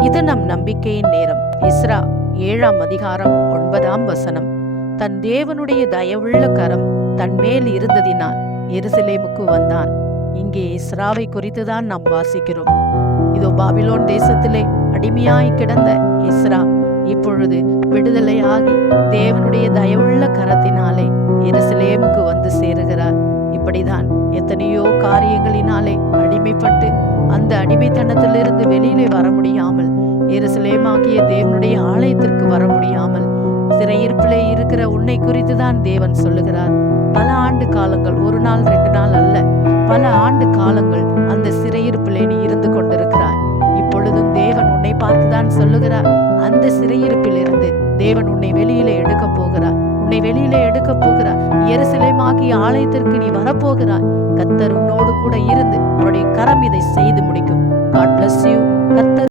இது நம் நம்பிக்கையின் நேரம். எஸ்றா 7ஆம் அதிகாரம் 9ஆம் வசனம். தன் தேவனுடைய தயவுள்ள கரம் தன் மேல் இருந்ததினால் எருசலேமுக்கு வந்தான். இங்கே எஸ்ராவை குறித்துதான் நாம் வாசிக்கிறோம். இதோ பாபிலோன் தேசத்திலே அடிமையாய் கிடந்த எஸ்ரா இப்பொழுது விடுதலையாகி தேவனுடைய தயவுள்ள கரத்தினாலே எருசலேமுக்கு வந்து சேருகிறார். இப்படிதான் எத்தனையோ காரியங்களினாலே அடிமைப்பட்டு அந்த அடிமைத்தனத்திலிருந்து வெளியிலே வர முடியாமல், எருசலேமாகிய தேவனுடைய ஆலயத்திற்கு வர முடியாமல் சிறையிருப்பிலே இருக்கிற உன்னை குறித்துதான் தேவன் சொல்லுகிறார். பல ஆண்டு காலங்கள், ஒரு நாள் 2 நாள் அல்ல, பல ஆண்டு காலங்கள் அந்த சிறையிருப்பிலே நீ இருந்து கொண்டிருக்கிறாய். இப்பொழுதும் தேவன் உன்னை பார்த்துதான் சொல்லுகிறார், அந்த சிறையிருப்பிலிருந்து தேவன் உன்னை வெளியிலே எடுக்க போகிறார். உன்னை வெளியிலே எடுக்க போகிறார். எருசலேமாகிய ஆலயத்திற்கு நீ வரப்போகிறாய். கர்த்தர் உன்னோடு கூட இருந்து அவருடைய கரம் இதை செய்து முடிக்கும். God bless you. கர்த்தர்